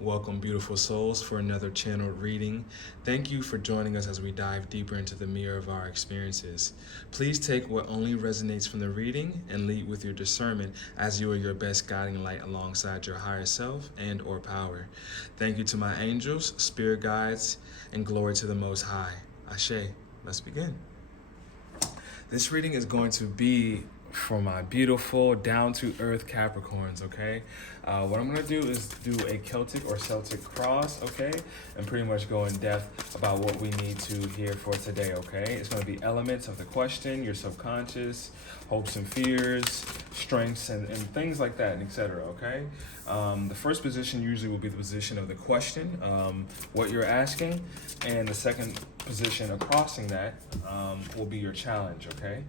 Welcome, beautiful souls, for another channeled reading. Thank you for joining us as we dive deeper into the mirror of our experiences. Please take what only resonates from the reading and lead with your discernment as you are your best guiding light alongside your higher self and or power. Thank you to my angels, spirit guides, and glory to the Most High. Ashe. Let's begin. This reading is going to be for my beautiful down-to-earth Capricorns, okay? What I'm gonna do is do a Celtic or Celtic cross, okay? And pretty much go in depth about what we need to hear for today, okay? It's gonna be elements of the question, your subconscious, hopes and fears, strengths, and things like that, and etc., okay? The first position usually will be the position of the question, what you're asking, and the second position of crossing that will be your challenge, okay?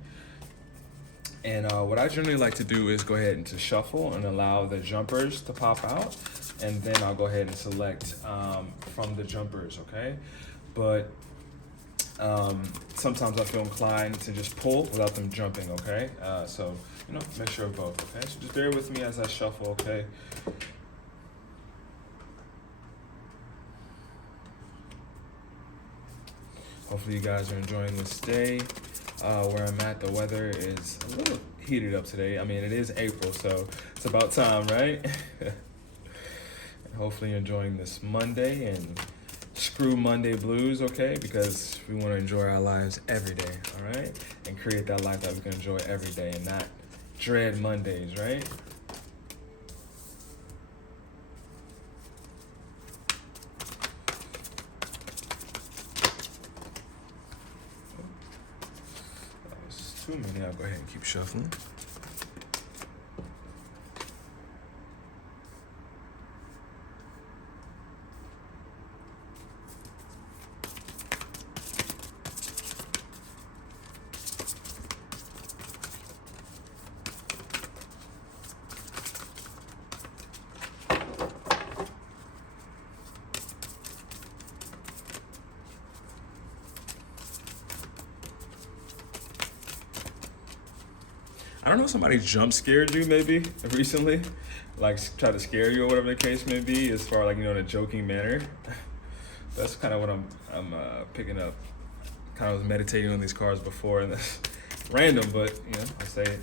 And what I generally like to do is go ahead and to shuffle and allow the jumpers to pop out. And then I'll go ahead and select from the jumpers, okay? But sometimes I feel inclined to just pull without them jumping, okay? So, mixture of both, okay? So just bear with me as I shuffle, okay? Hopefully you guys are enjoying this day. Where I'm at, the weather is a little heated up today. I mean, it is April, so it's about time, right? And hopefully you're enjoying this Monday, and screw Monday blues, okay? Because we want to enjoy our lives every day, all right? And create that life that we can enjoy every day and not dread Mondays, right? Too many, I'll go ahead and keep shuffling. I don't know if somebody jump scared you maybe recently, like try to scare you or whatever the case may be, as far like, in a joking manner. That's kind of what I'm picking up. Kind of was meditating on these cards before, and that's random, but I say it.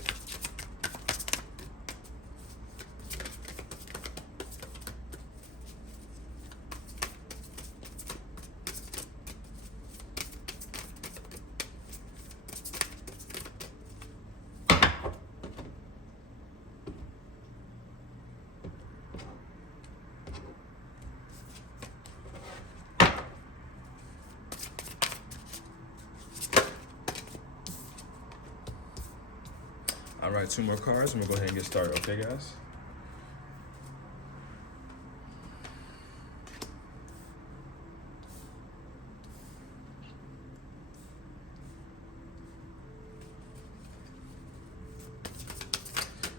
All right, 2 more cards, and we'll go ahead and get started, okay, guys?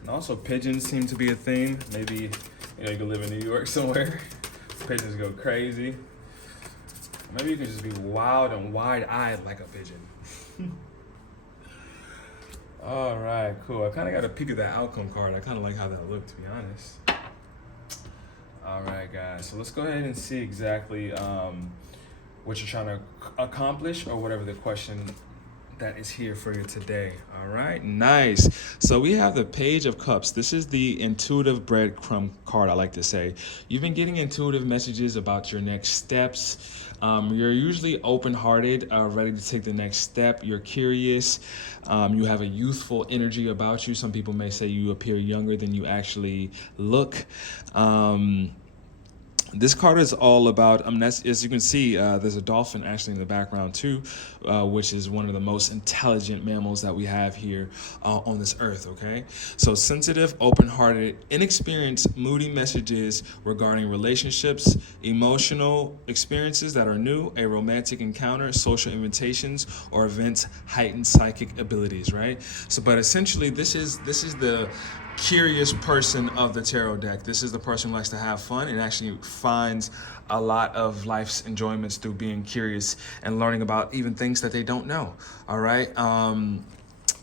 And also, pigeons seem to be a theme. Maybe, you can live in New York somewhere. Pigeons go crazy. Maybe you can just be wild and wide-eyed like a pigeon. All right, cool. I kind of got a peek at that outcome card. I kind of like how that looked, to be honest. All right, guys. So let's go ahead and see exactly what you're trying to accomplish, or whatever the question that is here for you today. All right, nice. So we have the Page of Cups. This is the intuitive breadcrumb card, I like to say. You've been getting intuitive messages about your next steps. You're usually open-hearted, ready to take the next step. You're curious. You have a youthful energy about you. Some people may say you appear younger than you actually look. This card is all about, as you can see, there's a dolphin actually in the background too, which is one of the most intelligent mammals that we have here on this earth, okay? So sensitive, open-hearted, inexperienced, moody messages regarding relationships, emotional experiences that are new, a romantic encounter, social invitations, or events, heightened psychic abilities, right? So, but essentially this is the curious person of the tarot deck. This is the person who likes to have fun and actually finds a lot of life's enjoyments through being curious and learning about even things that they don't know. All right.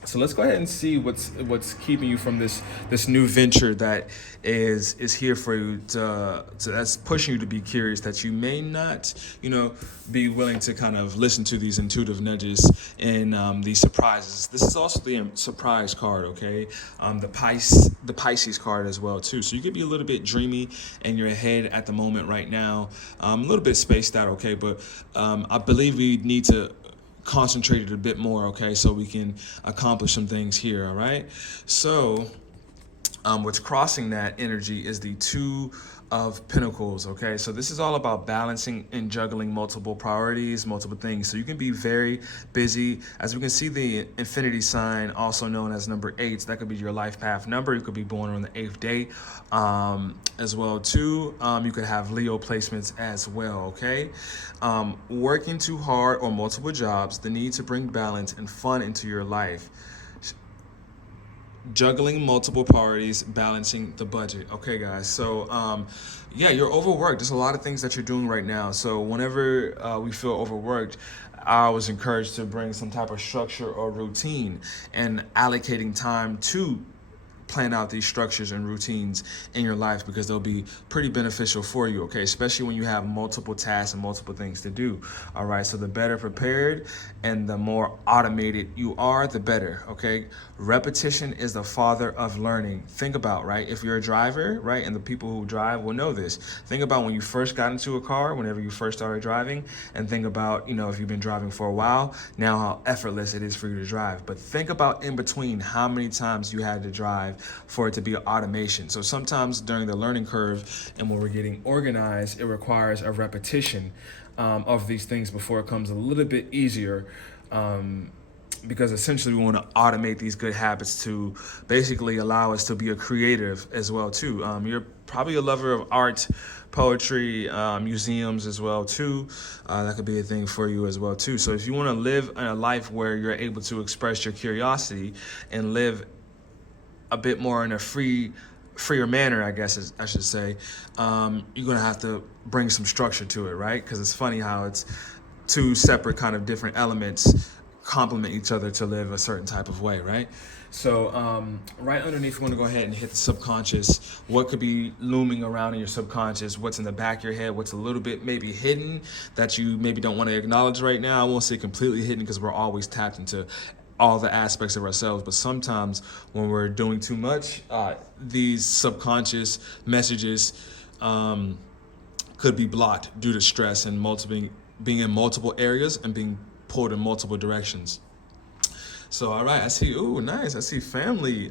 So let's go ahead and see what's keeping you from this new venture that is here for you to that's pushing you to be curious, that you may not, be willing to kind of listen to these intuitive nudges and these surprises. This is also the surprise card, okay? The Pisces card as well too. So you could be a little bit dreamy in your head at the moment right now, a little bit spaced out, okay? But I believe we need to concentrated a bit more, okay, so we can accomplish some things here. All right, so what's crossing that energy is the Two of Pentacles, okay? So this is all about balancing and juggling multiple priorities, multiple things. So you can be very busy. As we can see, the infinity sign, also known as number 8, that could be your life path number. You could be born on the 8th day as well too. You could have Leo placements as well, okay? Working too hard or multiple jobs, the need to bring balance and fun into your life. Juggling multiple priorities, balancing the budget. Okay, guys. So, yeah, you're overworked. There's a lot of things that you're doing right now. So whenever we feel overworked, I was encouraged to bring some type of structure or routine and allocating time to plan out these structures and routines in your life, because they'll be pretty beneficial for you, okay? Especially when you have multiple tasks and multiple things to do, all right? So the better prepared and the more automated you are, the better, okay? Repetition is the father of learning. Think about, right? If you're a driver, right, and the people who drive will know this. Think about when you first got into a car, whenever you first started driving, and think about, if you've been driving for a while, now how effortless it is for you to drive. But think about in between how many times you had to drive for it to be an automation. So sometimes during the learning curve and when we're getting organized, it requires a repetition of these things before it comes a little bit easier, because essentially we want to automate these good habits to basically allow us to be a creative as well too. You're probably a lover of art, poetry, museums as well too. That could be a thing for you as well too. So if you want to live in a life where you're able to express your curiosity and live a bit more in a freer manner, I guess I should say, you're gonna have to bring some structure to it, right? Because it's funny how it's two separate kind of different elements complement each other to live a certain type of way, right? So right underneath, you want to go ahead and hit the subconscious. What could be looming around in your subconscious? What's in the back of your head? What's a little bit maybe hidden that you maybe don't want to acknowledge right now? I won't say completely hidden, because we're always tapped into all the aspects of ourselves, but sometimes when we're doing too much, these subconscious messages could be blocked due to stress and being in multiple areas and being pulled in multiple directions. So, all right, I see, ooh, nice. I see family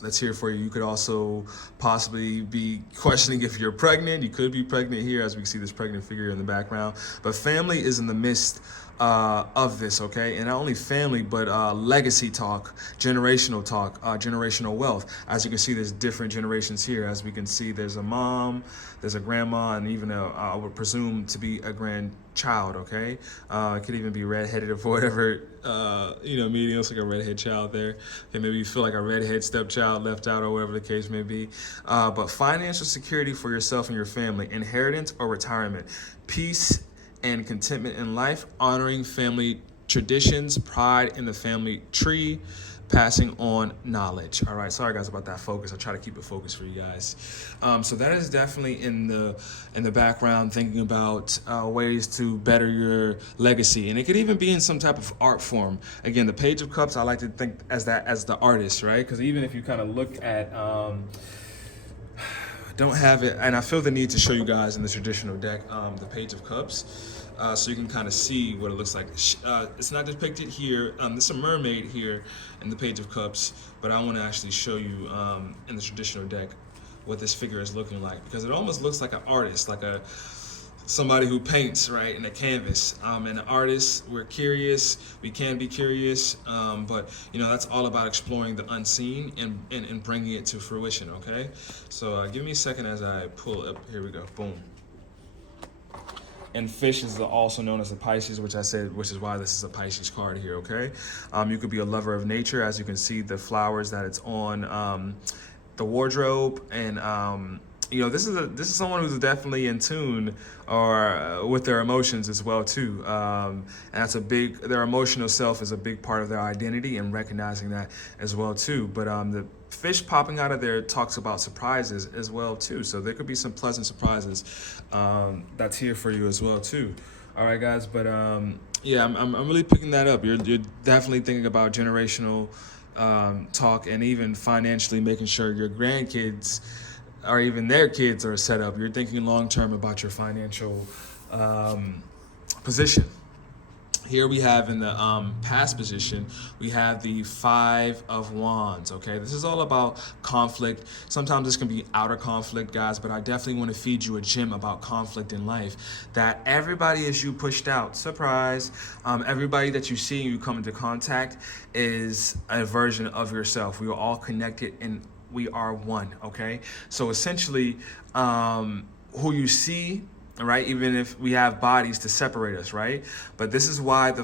that's here for you. You could also possibly be questioning if you're pregnant. You could be pregnant here, as we see this pregnant figure in the background. But family is in the midst of this, okay? And not only family, but legacy talk, generational wealth. As you can see, there's different generations here. As we can see, there's a mom, there's a grandma, and even I would presume to be a grandchild, okay? It could even be redheaded or whatever, medium. It's like a redhead child there. Okay, maybe you feel like a redhead stepchild left out or whatever the case may be. But financial security for yourself and your family, inheritance or retirement, peace and contentment in life, honoring family traditions, pride in the family tree, passing on knowledge. All right, sorry guys about that focus. I try to keep it focused for you guys. So that is definitely in the background, thinking about ways to better your legacy, and it could even be in some type of art form. Again, the Page of Cups, I like to think as the artist, right? Because even if you kind of look at don't have it, and I feel the need to show you guys in the traditional deck, the Page of Cups, so you can kind of see what it looks like. It's not depicted here. There's a mermaid here in the Page of Cups, but I want to actually show you in the traditional deck what this figure is looking like, because it almost looks like an artist, like somebody who paints, right, in a canvas. And artists, we're curious, we can be curious, but that's all about exploring the unseen and bringing it to fruition, okay? So give me a second as I pull up. Here we go, boom. And fish is also known as a Pisces, which is why this is a Pisces card here, okay? You could be a lover of nature. As you can see, the flowers that it's on the wardrobe and this is someone who's definitely in tune or with their emotions as well too, and their emotional self is a big part of their identity, and recognizing that as well too. But the fish popping out of there talks about surprises as well too, so there could be some pleasant surprises that's here for you as well too. All right, guys, but yeah, I'm really picking that up. You're definitely thinking about generational talk, and even financially making sure your grandkids or even their kids are set up. You're thinking long term about your financial position. Here we have in the past position, we have the Five of Wands, okay? This is all about conflict. Sometimes this can be outer conflict, guys, but I definitely want to feed you a gem about conflict in life, that everybody is you pushed out. Surprise. Everybody that you see and you come into contact is a version of yourself. We are all connected and we are one, okay? So essentially, who you see, right? Even if we have bodies to separate us, right? But this is why the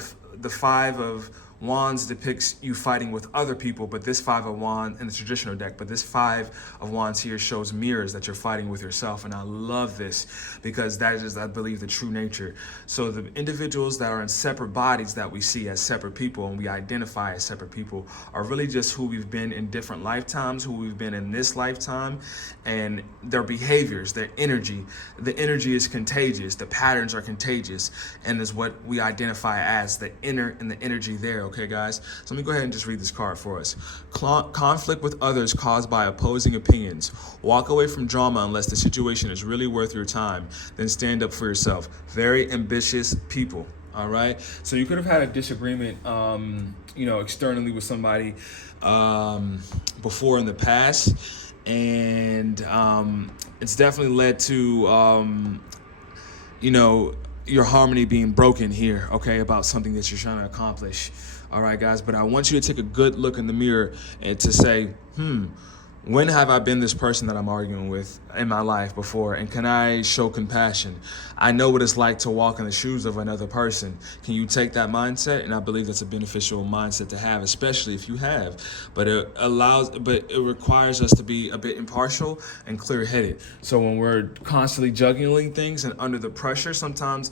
Five of Wands depicts you fighting with other people, but this Five of Wands in the traditional deck, but this Five of Wands here shows mirrors that you're fighting with yourself. And I love this because that is, I believe, the true nature. So the individuals that are in separate bodies that we see as separate people and we identify as separate people are really just who we've been in different lifetimes, who we've been in this lifetime, and their behaviors, their energy. The energy is contagious. The patterns are contagious, and is what we identify as the inner and the energy there. Okay, guys? So let me go ahead and just read this card for us. Conflict with others caused by opposing opinions. Walk away from drama unless the situation is really worth your time. Then stand up for yourself. Very ambitious people. All right. So you could have had a disagreement, externally with somebody before in the past, and it's definitely led to your harmony being broken here, okay, about something that you're trying to accomplish. All right, guys, but I want you to take a good look in the mirror and to say, when have I been this person that I'm arguing with in my life before? And can I show compassion? I know what it's like to walk in the shoes of another person. Can you take that mindset? And I believe that's a beneficial mindset to have, especially if you have. But it requires us to be a bit impartial and clear-headed. So when we're constantly juggling things and under the pressure, sometimes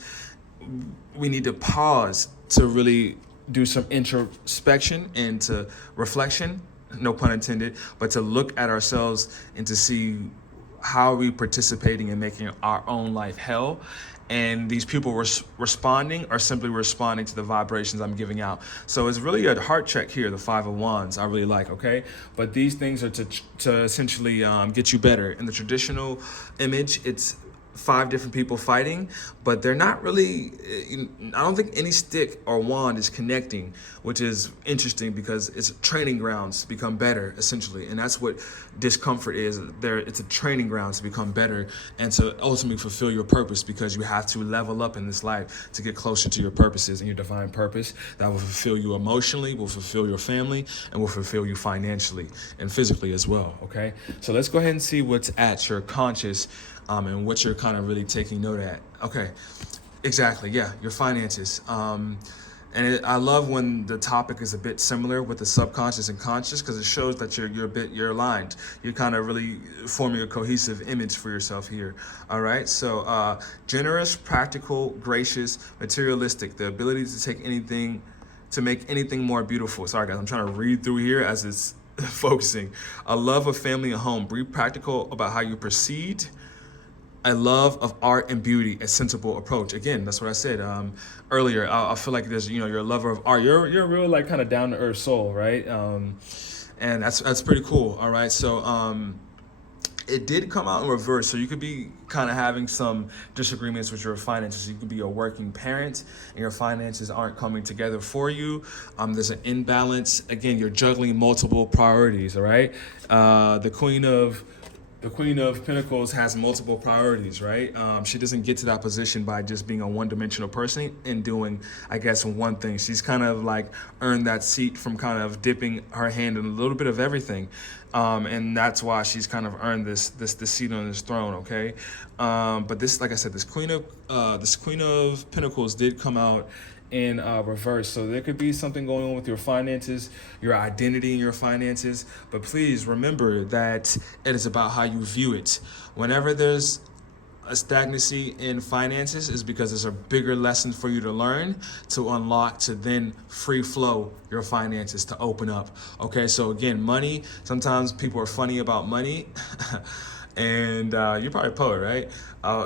we need to pause to really do some introspection and to reflection, no pun intended, but to look at ourselves and to see how are we participating in making our own life hell. And these people responding are simply responding to the vibrations I'm giving out. So it's really a heart check here, the Five of Wands, I really like, okay? But these things are to essentially get you better. In the traditional image, it's 5 different people fighting, but they're not really, I don't think any stick or wand is connecting, which is interesting because it's training grounds to become better, essentially. And that's what discomfort is. It's a training ground to become better and to ultimately fulfill your purpose, because you have to level up in this life to get closer to your purposes and your divine purpose that will fulfill you emotionally, will fulfill your family, and will fulfill you financially and physically as well, okay? So let's go ahead and see what's at your conscious and what you're kind of really taking note at. Okay, exactly, yeah, your finances. I love when the topic is a bit similar with the subconscious and conscious, because it shows that you're aligned. You're kind of really forming a cohesive image for yourself here. All right, so generous, practical, gracious, materialistic, the ability to make anything more beautiful. Sorry guys, I'm trying to read through here as it's focusing. A love of family and home. Be practical about how you proceed. A love of art and beauty, a sensible approach. Again, that's what I said earlier. I feel like you're a lover of art. You're a real like kind of down to earth soul, right? And that's pretty cool. All right, so it did come out in reverse, so you could be kind of having some disagreements with your finances. You could be a working parent and your finances aren't coming together for you. There's an imbalance. Again, you're juggling multiple priorities. All right, the Queen of Pentacles has multiple priorities, right? She doesn't get to that position by just being a one-dimensional person and doing, I guess, one thing. She's kind of like earned that seat from kind of dipping her hand in a little bit of everything. And that's why she's kind of earned this seat on this throne, okay? But this, like I said, this Queen of Pentacles did come out in reverse. So there could be something going on with your finances, your identity in your finances. But please remember that it is about how you view it. Whenever there's a stagnancy in finances, is because there's a bigger lesson for you to learn, to unlock, to then free flow your finances, to open up. Okay, so again, money, sometimes people are funny about money. And you're probably a poet, right?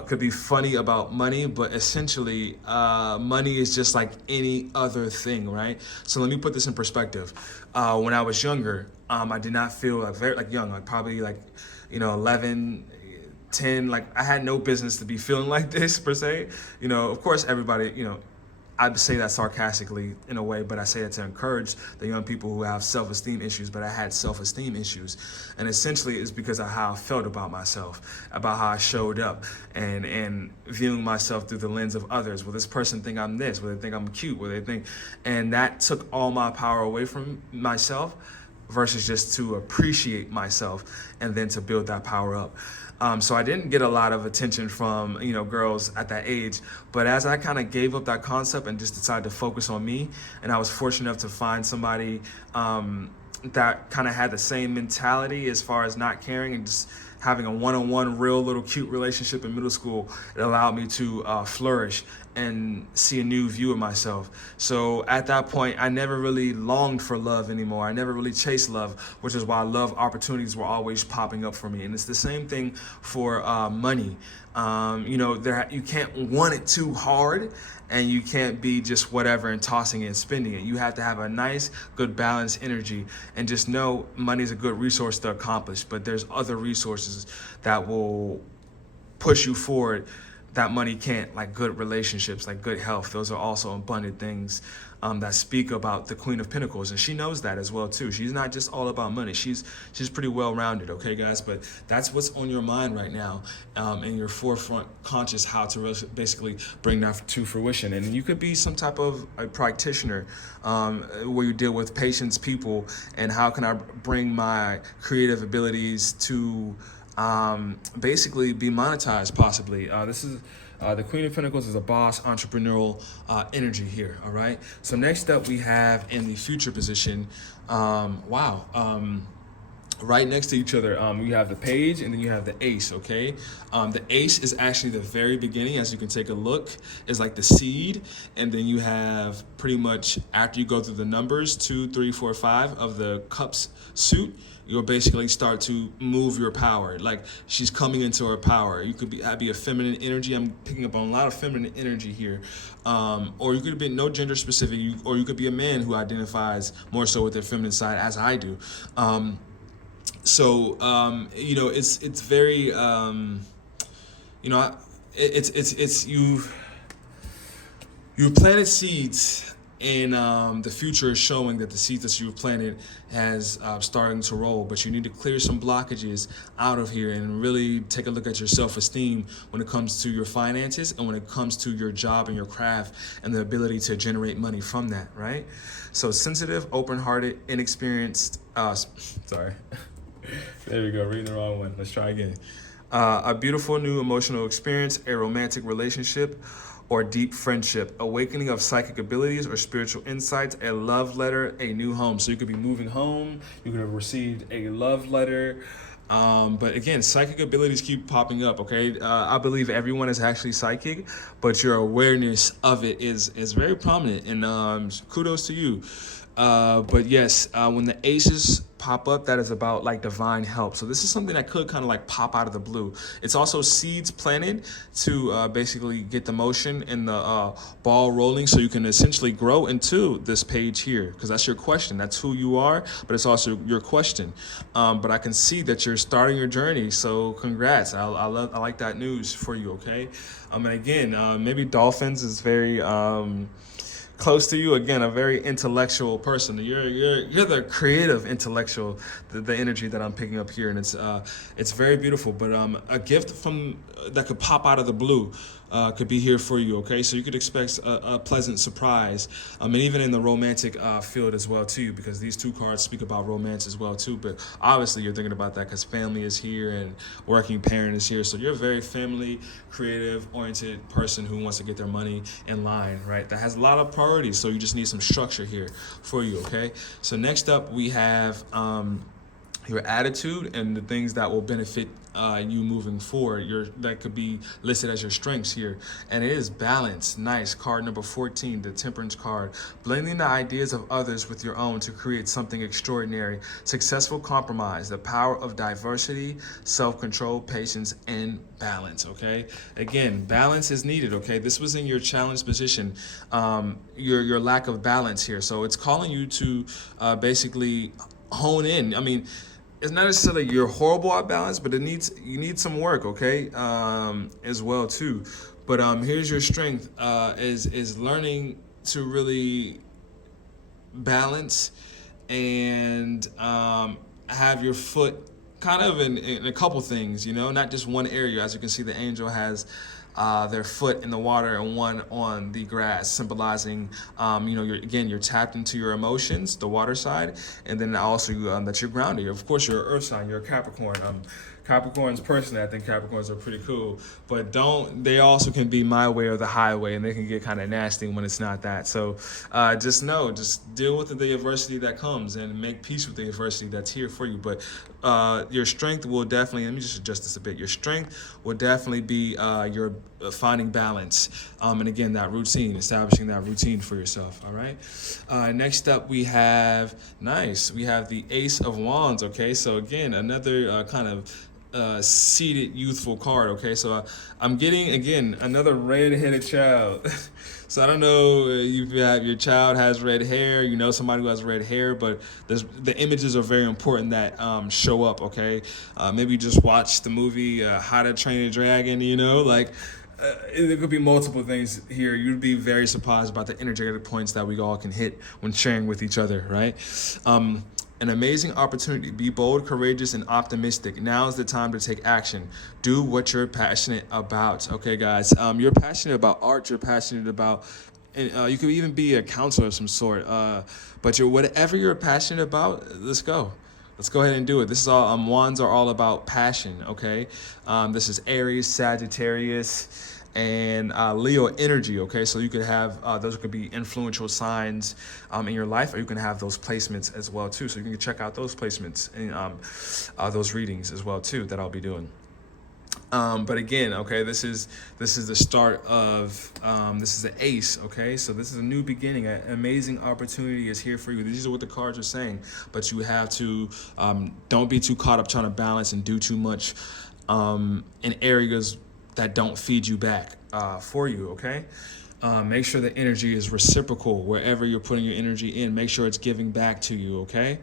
Could be funny about money, but essentially money is just like any other thing, right? So let me put this in perspective. When I was younger, I did not feel like very like young, like probably like 11, 10, like I had no business to be feeling like this per se. Of course everybody, I'd say that sarcastically in a way, but I say that to encourage the young people who have self-esteem issues, but I had self-esteem issues. And essentially it's because of how I felt about myself, about how I showed up, and viewing myself through the lens of others. Will this person think I'm this? Will they think I'm cute? Will they think? And that took all my power away from myself versus just to appreciate myself and then to build that power up. So I didn't get a lot of attention from, girls at that age. But as I kind of gave up that concept and just decided to focus on me, and I was fortunate enough to find somebody that kind of had the same mentality as far as not caring and just having a one-on-one real little cute relationship in middle school, it allowed me to flourish and see a new view of myself. So at that point, I never really longed for love anymore. I never really chased love, which is why love opportunities were always popping up for me. And it's the same thing for money. You can't want it too hard, and you can't be just whatever and tossing it and spending it. You have to have a nice, good, balanced energy, and just know money is a good resource to accomplish, but there's other resources that will push you forward that money can't, like good relationships, like good health. Those are also abundant things that speak about the Queen of Pentacles, and she knows that as well too. She's not just all about money. She's pretty well rounded, okay, guys. But that's what's on your mind right now, in your forefront conscious, how to basically bring that to fruition. And you could be some type of a practitioner where you deal with patients, people, and how can I bring my creative abilities to basically be monetized possibly. This is the Queen of Pentacles is a boss, entrepreneurial energy here, all right? So next up we have in the future position, right next to each other, you have the page and then you have the ace, okay? The ace is actually the very beginning, as you can take a look, is like the seed, and then you have pretty much, after you go through the numbers, 2, 3, 4, 5 of the cups suit, you'll basically start to move your power. Like she's coming into her power. You could be a feminine energy. I'm picking up on a lot of feminine energy here. Or you could be no gender specific, or you could be a man who identifies more so with their feminine side, as I do. It's very, you've planted seeds, and the future is showing that the seeds that you've planted has starting to roll, but you need to clear some blockages out of here and really take a look at your self-esteem when it comes to your finances and when it comes to your job and your craft and the ability to generate money from that, right? So sensitive, open-hearted, inexperienced, sorry. There we go, reading the wrong one. Let's try again. A beautiful new emotional experience, a romantic relationship, or deep friendship, awakening of psychic abilities or spiritual insights, a love letter, a new home. So you could be moving home, you could have received a love letter. But again, psychic abilities keep popping up, okay? I believe everyone is actually psychic, but your awareness of it is very prominent, and kudos to you. But yes, when the aces pop up, that is about like divine help. So this is something that could kind of like pop out of the blue. It's also seeds planted to basically get the motion and the ball rolling, so you can essentially grow into this page here, because that's your question. That's who you are, but it's also your question. But I can see that you're starting your journey, so congrats. I like that news for you, okay? And again, maybe dolphins is very close to you. Again, a very intellectual person. You're the creative intellectual, the energy that I'm picking up here, and it's very beautiful. But a gift from that could pop out of the blue. could be here for you, okay? So you could expect a pleasant surprise, and even in the romantic field as well too, because these two cards speak about romance as well too. But obviously you're thinking about that because family is here and working parent is here. So you're a very family, creative, oriented person who wants to get their money in line, right? That has a lot of priorities. So you just need some structure here for you, okay? So next up we have your attitude and the things that will benefit you moving forward. That could be listed as your strengths here, and it is balance. Nice. Card number 14, the Temperance card. Blending the ideas of others with your own to create something extraordinary. Successful compromise. The power of diversity, self-control, patience, and balance. Okay. Again, balance is needed. Okay. This was in your challenge position. Your lack of balance here. So it's calling you to basically hone in. I mean, it's not necessarily you're horrible at balance, but you need some work, okay, as well too. But here's your strength, is learning to really balance and have your foot kind of in a couple things, not just one area. As you can see, the angel has their foot in the water and one on the grass, symbolizing, you're tapped into your emotions, the water side, and then also that you're grounded. Of course, you're an earth sign, you're a Capricorn. Capricorns, personally, I think Capricorns are pretty cool, but they also can be my way or the highway, and they can get kind of nasty when it's not that. So just deal with the adversity that comes and make peace with the adversity that's here for you. But your strength will definitely, let me just adjust this a bit. Your strength will definitely be your finding balance. And again, that routine, establishing that routine for yourself. All right. Next up, we have the Ace of Wands. Okay. So again, another kind of seated youthful card. Okay, so I'm getting again another red-headed child. So I don't know if your child has red hair, somebody who has red hair, but the images are very important that show up. Okay, maybe just watch the movie How to Train a Dragon. There could be multiple things here. You'd be very surprised about the energetic points that we all can hit when sharing with each other, right? An amazing opportunity. Be bold, courageous, and optimistic. Now is the time to take action. Do what you're passionate about. Okay, guys. You're passionate about art. You're passionate about, and you could even be a counselor of some sort. But whatever you're passionate about, let's go. Let's go ahead and do it. This is all. Wands are all about passion. Okay. This is Aries, Sagittarius, and Leo energy. Okay, so you could have those could be influential signs in your life, or you can have those placements as well too. So you can check out those placements and those readings as well too that I'll be doing. But again, okay, this is the start of this is the Ace. Okay, so this is a new beginning. An amazing opportunity is here for you. These are what the cards are saying, but you have to don't be too caught up trying to balance and do too much in areas that don't feed you back for you. Okay, make sure the energy is reciprocal wherever you're putting your energy in. Make sure it's giving back to you. Okay.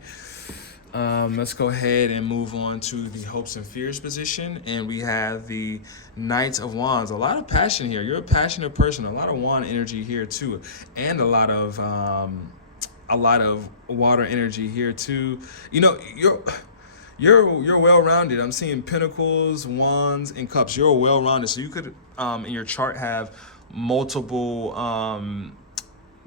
Let's go ahead and move on to the hopes and fears position, and we have the Knight of Wands. A lot of passion here. You're a passionate person. A lot of wand energy here too, and a lot of water energy here too. You're well-rounded. I'm seeing pentacles, wands, and cups. You're well-rounded, so you could in your chart have multiple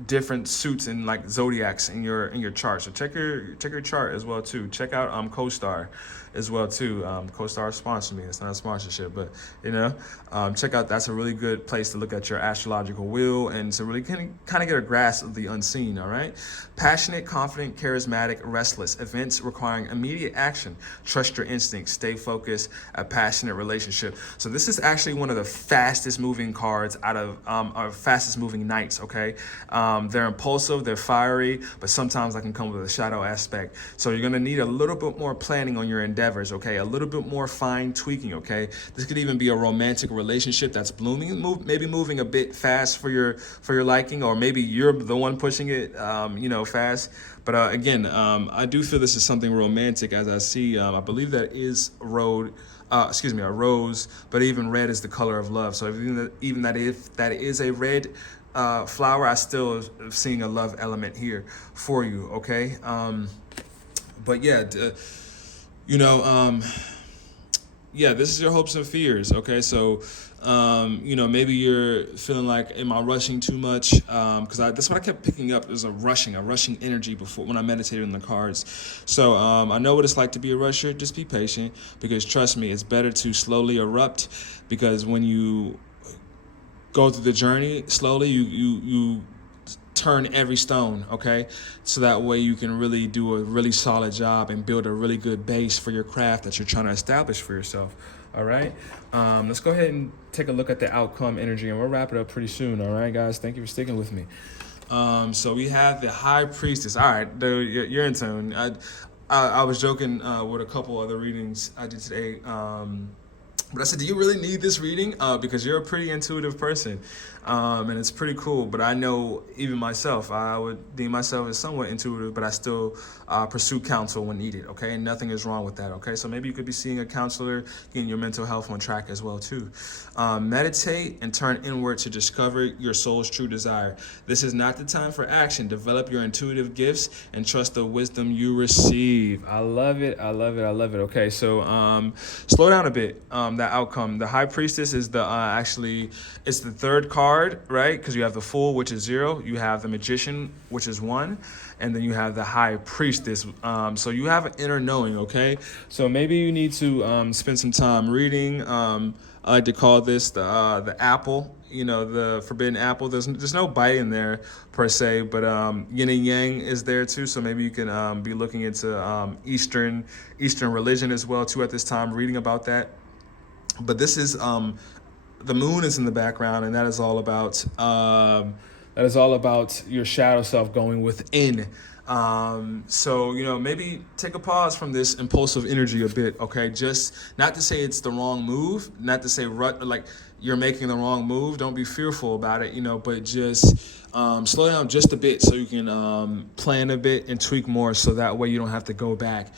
different suits and like zodiacs in your chart. So check your chart as well too. Check out CoStar as well too. CoStar sponsored me. It's not a sponsorship, but check out. That's a really good place to look at your astrological wheel and to really kind of get a grasp of the unseen. All right. Passionate, confident, charismatic, restless. Events requiring immediate action. Trust your instincts. Stay focused. A passionate relationship. So this is actually one of the fastest moving cards out of our fastest moving knights. Okay. They're impulsive, they're fiery, but sometimes that can come with a shadow aspect. So you're gonna need a little bit more planning on your endeavors, okay? A little bit more fine tweaking, okay? This could even be a romantic relationship that's blooming, maybe moving a bit fast for your liking, or maybe you're the one pushing it, fast. But again, I do feel this is something romantic, as I see. I believe that is a rose, but even red is the color of love. So even if that is a red flower, I still am seeing a love element here for you, okay? But yeah, yeah, this is your hopes and fears. Okay, so maybe you're feeling like, am I rushing too much? Because that's what I kept picking up, is a rushing energy before when I meditated on the cards. So I know what it's like to be a rusher. Just be patient, because trust me, it's better to slowly erupt. Because when you go through the journey slowly, you turn every stone, okay? So that way you can really do a really solid job and build a really good base for your craft that you're trying to establish for yourself, all right? Let's go ahead and take a look at the outcome energy, and we'll wrap it up pretty soon, all right, guys? Thank you for sticking with me. So we have the High Priestess. All right, dude, you're in tune. I was joking with a couple other readings I did today. But I said, do you really need this reading? Because you're a pretty intuitive person, and it's pretty cool. But I know even myself, I would deem myself as somewhat intuitive, but I still pursue counsel when needed, okay? And nothing is wrong with that, okay? So maybe you could be seeing a counselor, getting your mental health on track as well, too. Meditate and turn inward to discover your soul's true desire. This is not the time for action. Develop your intuitive gifts and trust the wisdom you receive. I love it. I love it. I love it. Okay, so slow down a bit. That outcome. The High Priestess is the it's the third card, right? Because you have the Fool, which is 0. You have the Magician, which is 1. And then you have the High Priestess. So you have an inner knowing, okay? So maybe you need to spend some time reading. I like to call this the apple, the forbidden apple. There's no bite in there per se, but yin and yang is there too. So maybe you can be looking into Eastern religion as well too at this time, reading about that. But this is the moon is in the background, and that is all about your shadow self going within. So maybe take a pause from this impulsive energy a bit, okay? Just not to say it's the wrong move, not to say like you're making the wrong move. Don't be fearful about it, but just slow down just a bit so you can plan a bit and tweak more, so that way you don't have to go back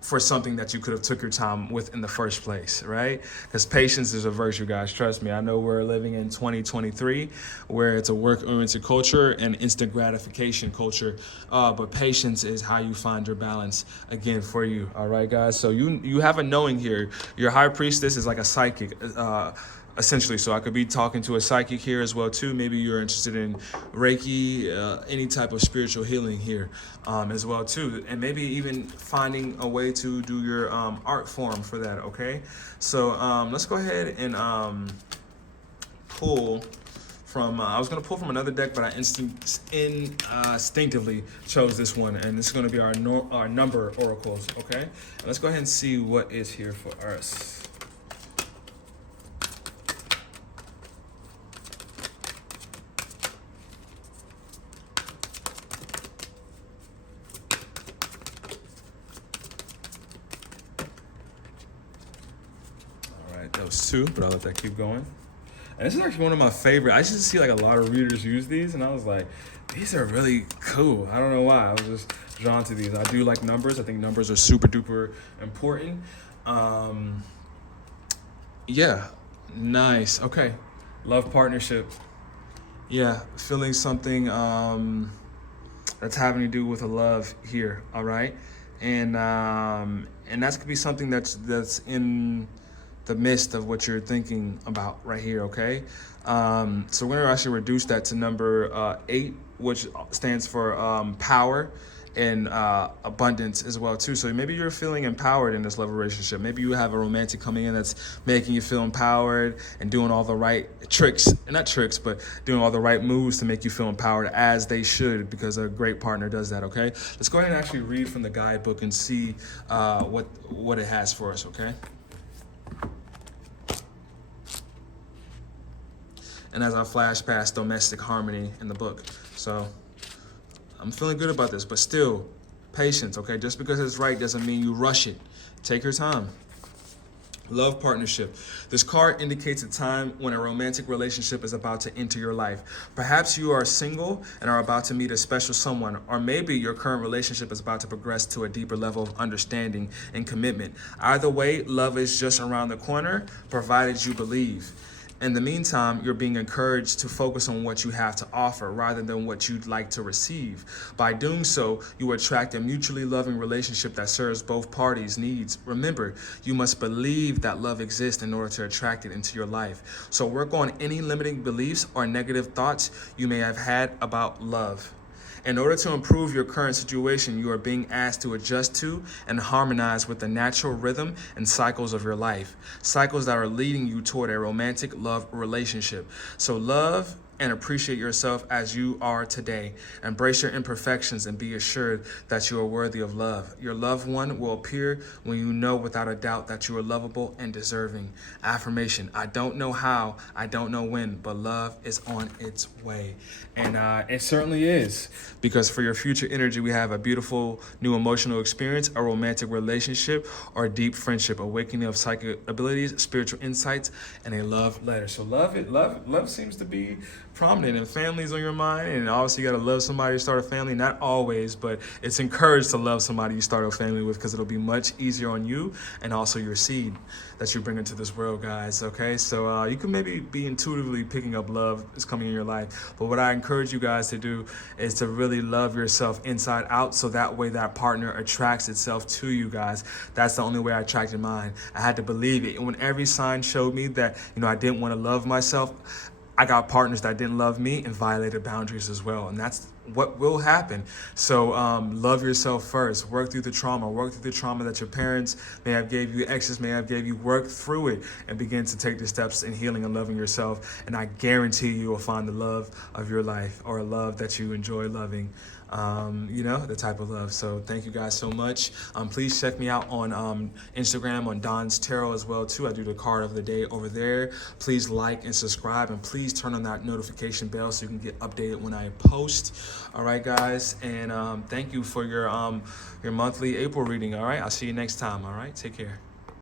for something that you could have took your time with in the first place, right? Because patience is a virtue, guys. Trust me. I know we're living in 2023 where it's a work-oriented culture and instant gratification culture, but patience is how you find your balance, again, for you, all right, guys? So you have a knowing here. Your High Priestess is like a psychic, essentially. So I could be talking to a psychic here as well too. Maybe you're interested in Reiki, any type of spiritual healing here as well too, and maybe even finding a way to do your art form for that, okay? So let's go ahead and pull from I was going to pull from another deck, but I instinctively chose this one, and this is going to be our number oracles, okay? And let's go ahead and see what is here for us. That was 2, but I'll let that keep going. And this is actually one of my favorite. I just see like a lot of readers use these, and I was like, these are really cool. I don't know why. I was just drawn to these. I do like numbers. I think numbers are super duper important. Yeah, nice. Okay, love partnership. Yeah, feeling something that's having to do with a love here. All right, and that could be something that's in the midst of what you're thinking about right here, okay? So we're gonna actually reduce that to number 8, which stands for power and abundance as well too. So maybe you're feeling empowered in this love relationship. Maybe you have a romantic coming in that's making you feel empowered and doing all the right but doing all the right moves to make you feel empowered, as they should, because a great partner does that, okay? Let's go ahead and actually read from the guidebook and see what it has for us, okay? And as I flash past domestic harmony in the book. So I'm feeling good about this, but still, patience, okay? Just because it's right doesn't mean you rush it. Take your time. Love partnership. This card indicates a time when a romantic relationship is about to enter your life. Perhaps you are single and are about to meet a special someone, or maybe your current relationship is about to progress to a deeper level of understanding and commitment. Either way, love is just around the corner, provided you believe. In the meantime, you're being encouraged to focus on what you have to offer rather than what you'd like to receive. By doing so, you attract a mutually loving relationship that serves both parties' needs. Remember, you must believe that love exists in order to attract it into your life. So work on any limiting beliefs or negative thoughts you may have had about love. In order to improve your current situation, you are being asked to adjust to and harmonize with the natural rhythm and cycles of your life, cycles that are leading you toward a romantic love relationship. So love and appreciate yourself as you are today. Embrace your imperfections and be assured that you are worthy of love. Your loved one will appear when you know without a doubt that you are lovable and deserving. Affirmation: I don't know how, I don't know when, but love is on its way. And it certainly is, because for your future energy, we have a beautiful new emotional experience, a romantic relationship, or a deep friendship, awakening of psychic abilities, spiritual insights, and a love letter. So love seems to be prominent, and families on your mind, and obviously you got to love somebody to start a family. Not always, but it's encouraged to love somebody you start a family with, because it'll be much easier on you and also your seed that you bring into this world, guys. Okay, so you can maybe be intuitively picking up love is coming in your life, but what I encourage you guys to do is to really love yourself inside out, so that way that partner attracts itself to you, guys. That's the only way I attracted mine. I had to believe it, and when every sign showed me that I didn't want to love myself, I got partners that didn't love me and violated boundaries as well. And that's what will happen. So love yourself first. Work through the trauma. Work through the trauma that your parents may have gave you, exes may have gave you. Work through it and begin to take the steps in healing and loving yourself. And I guarantee you will find the love of your life, or a love that you enjoy loving. The type of love. So thank you guys so much. Please check me out on Instagram on Donstarot as well too. I do the card of the day over there. Please like and subscribe, and please turn on that notification bell so you can get updated when I post. All right, guys, and thank you for your monthly April reading. All right, I'll see you next time. All right, take care.